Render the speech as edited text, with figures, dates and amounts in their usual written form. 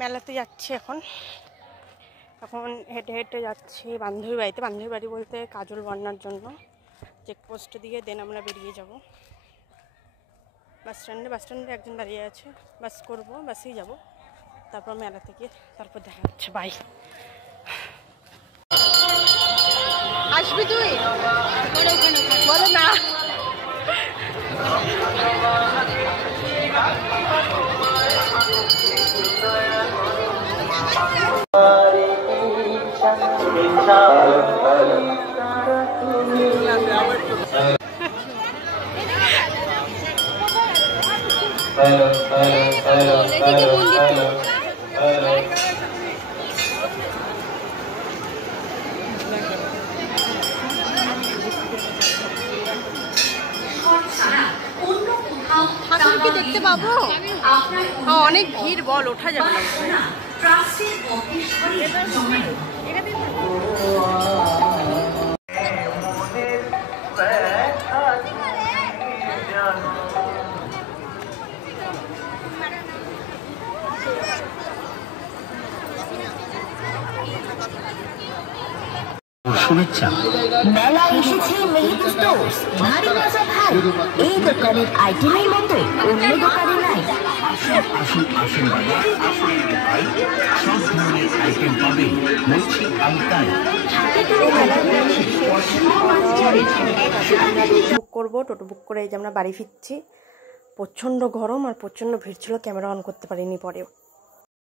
মেলাতে যাচ্ছি এখন হেঁটে হেঁটে যাচ্ছি বান্ধবী বাড়িতে। বান্ধবী বাড়ি বলতে কাজল বন্যার জন্য চেকপোস্ট দিয়ে দেন আমরা বেরিয়ে যাব বাস স্ট্যান্ডে একজন দাঁড়িয়ে আছে, বাস করব, বাসেই যাব, তারপর মেলা থেকে তারপর দেখা যাচ্ছে। বাই। আসবি তুই? বলো না। ঠাকুর কি দেখতে পাবো? অনেক ভিড়, বল ওঠা যাবে না। শুভেচ্ছা। মেলা এসেছে মেহেদি স্টোর্স, ভারী মজা ভাই। এই দোকানের আইটেমের মতো অন্য দোকানে নাই। আসুন আসুন বাবা, সব ধরনের আইটেম পাবেন মৈত্রী আলতায়। বুক করবো, টোটো বুক করে এই যে আমরা বাড়ি ফিরছি। প্রচণ্ড গরম আর প্রচণ্ড ভিড় ছিল, ক্যামেরা অন করতে পারিনি পরেও।